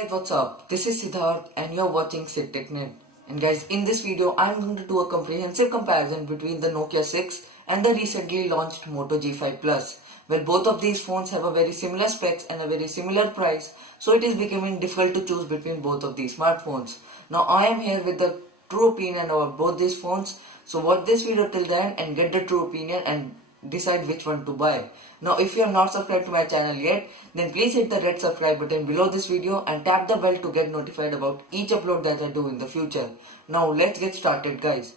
Hey guys, what's up? This is Siddharth and you're watching SidTechNet. And guys, in this video, I'm going to do a comprehensive comparison between the Nokia 6 and the recently launched Moto G5 Plus. Well, both of these phones have a very similar specs and a very similar price, so it is becoming difficult to choose between both of these smartphones. Now, I am here with the true opinion about both these phones, so watch this video till the end and get the true opinion and decide which one to buy. Now if you are not subscribed to my channel yet, then please hit the red subscribe button below this video and tap the bell to get notified about each upload that I do in the future. Now let's get started guys.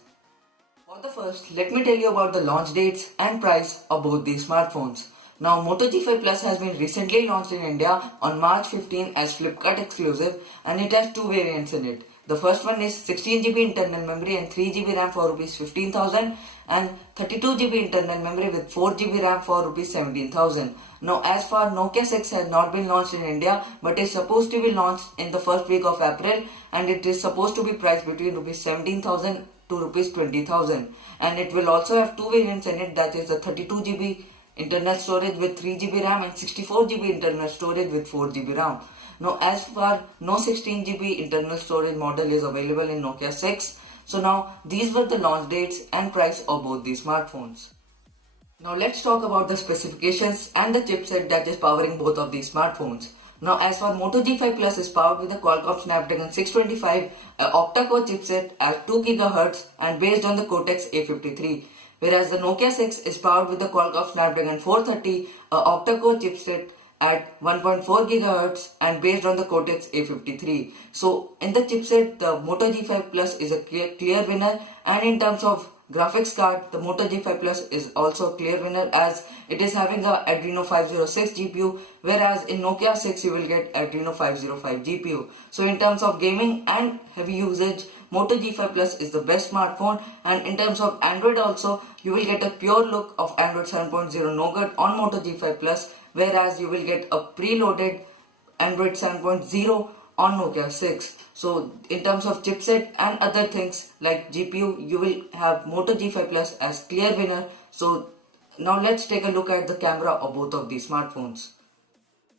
For the first, let me tell you about the launch dates and price of both these smartphones. Now Moto G5 Plus has been recently launched in India on March 15 as Flipkart exclusive and it has two variants in it. The first one is 16GB internal memory and 3GB RAM for Rs 15,000 and 32GB internal memory with 4GB RAM for Rs 17,000. Now as far Nokia 6 has not been launched in India but is supposed to be launched in the first week of April and it is supposed to be priced between Rs 17,000 to Rs 20,000 and it will also have two variants in it, that is the 32GB internal storage with 3GB RAM and 64GB internal storage with 4GB RAM. Now as far no 16GB internal storage model is available in Nokia 6. So now these were the launch dates and price of both these smartphones. Now let's talk about the specifications and the chipset that is powering both of these smartphones. Now as for Moto G5 Plus is powered with the Qualcomm Snapdragon 625, a octa-core chipset at 2 GHz and based on the Cortex A53. Whereas the Nokia 6 is powered with the Qualcomm Snapdragon 430, a octa-core chipset at 1.4 GHz and based on the Cortex A53. So in the chipset, the Moto G5 Plus is a clear winner, and in terms of graphics card, the Moto G5 Plus is also a clear winner as it is having a Adreno 506 GPU, whereas in Nokia 6 you will get Adreno 505 GPU. So in terms of gaming and heavy usage, Moto G5 Plus is the best smartphone, and in terms of Android also, you will get a pure look of Android 7.0 Nougat on Moto G5 Plus, whereas you will get a preloaded Android 7.0 on Nokia 6. So in terms of chipset and other things like GPU, you will have Moto G5 Plus as clear winner. So now let's take a look at the camera of both of these smartphones.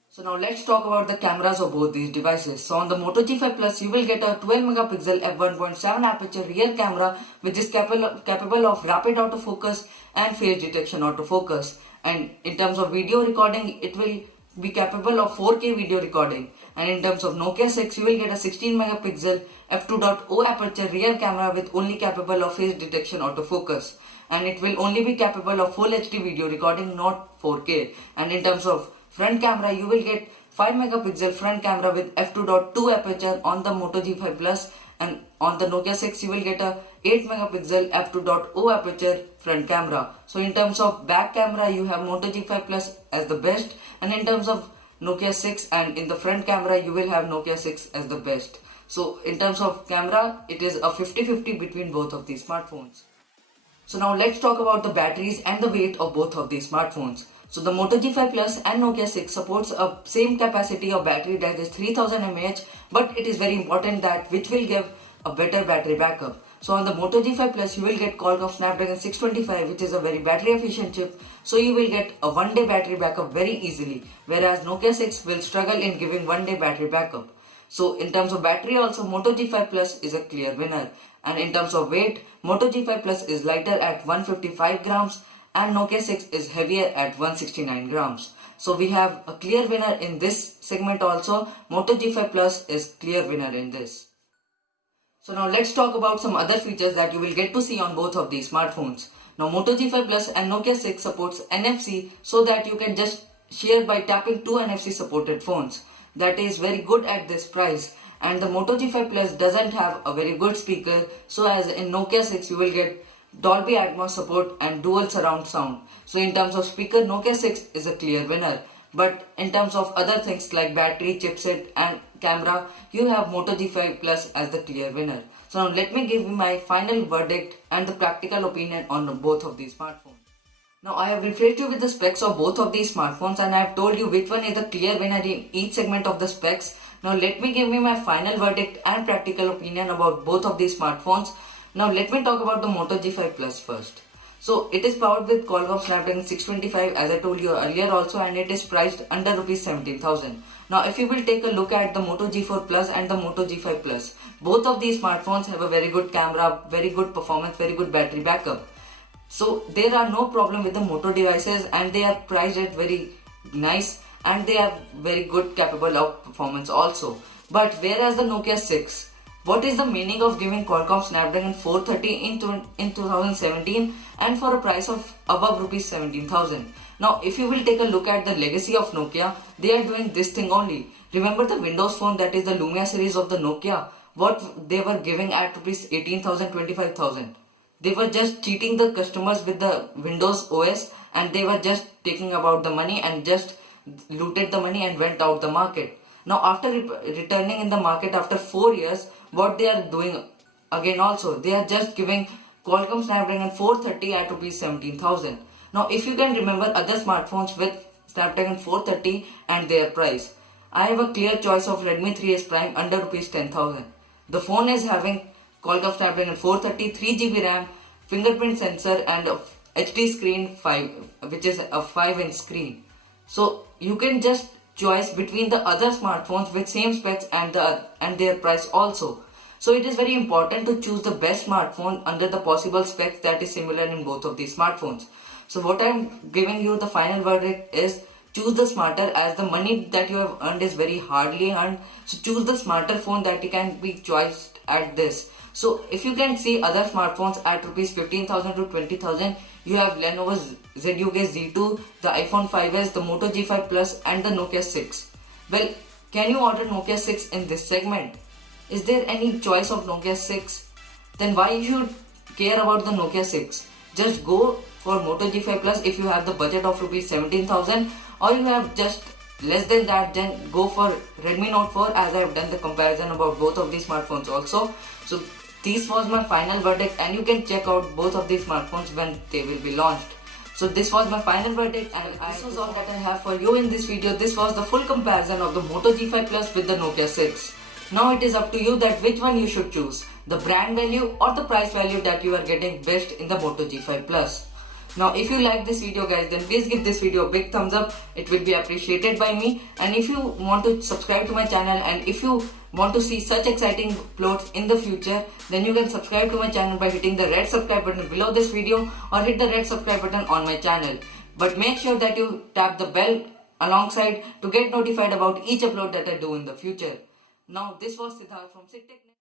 So now let's talk about the cameras of both these devices. So on the Moto G5 Plus, you will get a 12 megapixel f1.7 aperture rear camera which is capable of rapid autofocus and face detection autofocus. And in terms of video recording, it will be capable of 4K video recording. And in terms of Nokia 6, you will get a 16 megapixel f2.0 aperture rear camera with only capable of face detection autofocus. And it will only be capable of full HD video recording, not 4K. And in terms of front camera, you will get 5 megapixel front camera with f2.2 aperture on the Moto G5 Plus, and on the Nokia 6 you will get a 8 megapixel f2.0 aperture front camera. So in terms of back camera, you have Moto G5 Plus as the best, and in terms of Nokia 6 and in the front camera you will have Nokia 6 as the best. So in terms of camera, it is a 50-50 between both of these smartphones. So now let's talk about the batteries and the weight of both of these smartphones. So the Moto G5 Plus and Nokia 6 supports a same capacity of battery, that is 3000 mAh, but it is very important that which will give a better battery backup. So on the Moto G5 Plus you will get Qualcomm Snapdragon 625, which is a very battery efficient chip, so you will get a one-day battery backup very easily, whereas Nokia 6 will struggle in giving one-day battery backup. So in terms of battery also, Moto G5 Plus is a clear winner, and in terms of weight, Moto G5 Plus is lighter at 155 grams and Nokia 6 is heavier at 169 grams. So we have a clear winner in this segment also. Moto G5 Plus is clear winner in this. So now let's talk about some other features that you will get to see on both of these smartphones. Now Moto G5 Plus and Nokia 6 supports NFC, so that you can just share by tapping two NFC supported phones. That is very good at this price. And the Moto G5 Plus doesn't have a very good speaker, so as in Nokia 6 you will get Dolby Atmos support and dual surround sound. So in terms of speaker, Nokia 6 is a clear winner. But in terms of other things like battery, chipset and camera, you have Moto G5 Plus as the clear winner. So now let me give you my final verdict and the practical opinion on both of these smartphones. Now I have refreshed you with the specs of both of these smartphones and I have told you which one is the clear winner in each segment of the specs. Now let me give you my final verdict and practical opinion about both of these smartphones. Now let me talk about the Moto G5 Plus first. So it is powered with Qualcomm Snapdragon 625 as I told you earlier also, and it is priced under rupees 17,000. Now if you will take a look at the Moto G4 Plus and the Moto G5 Plus, both of these smartphones have a very good camera, very good performance, very good battery backup. So there are no problem with the Moto devices, and they are priced at very nice, and they are very good capable of performance also. But whereas the Nokia 6, what is the meaning of giving Qualcomm Snapdragon 430 in 2017 and for a price of above rupees 17,000? Now if you will take a look at the legacy of Nokia, they are doing this thing only. Remember the Windows Phone, that is the Lumia series of the Nokia, what they were giving at rupees 18,000, 25,000. They were just cheating the customers with the Windows OS, and they were just taking about the money and just looted the money and went out the market. Now after returning in the market after 4 years, what they are doing again also, they are just giving Qualcomm Snapdragon 430 at rupees 17,000. Now if you can remember other smartphones with Snapdragon 430 and their price, I have a clear choice of Redmi 3S Prime under rupees 10,000. The phone is having Qualcomm Snapdragon 430, 3GB RAM, fingerprint sensor and a HD screen 5, which is a 5-inch screen. So you can just choice between the other smartphones with same specs and their price also. So it is very important to choose the best smartphone under the possible specs that is similar in both of these smartphones. So what I am giving you the final verdict is, choose the smarter, as the money that you have earned is very hardly earned. So choose the smarter phone that you can be choiced at this. So if you can see other smartphones at rupees 15,000 to 20,000, you have Lenovo ZUG Z2, the iPhone 5s, the Moto G5 Plus and the Nokia 6. Well, can you order Nokia 6 in this segment? Is there any choice of Nokia 6? Then why you should care about the Nokia 6? Just go for Moto G5 Plus if you have the budget of rupees 17,000, or you have just less than that, then go for Redmi Note 4, as I have done the comparison about both of these smartphones also. So this was my final verdict, and you can check out both of these smartphones when they will be launched. So this was my final verdict, and this was all that I have for you in this video. This was the full comparison of the Moto G5 Plus with the Nokia 6. Now it is up to you that which one you should choose, the brand value or the price value that you are getting best in the Moto G5 Plus. Now if you like this video guys, then please give this video a big thumbs up. It will be appreciated by me. And if you want to subscribe to my channel, and if you want to see such exciting uploads in the future, then you can subscribe to my channel by hitting the red subscribe button below this video, or hit the red subscribe button on my channel. But make sure that you tap the bell alongside to get notified about each upload that I do in the future. Now this was Siddharth from SID Technic.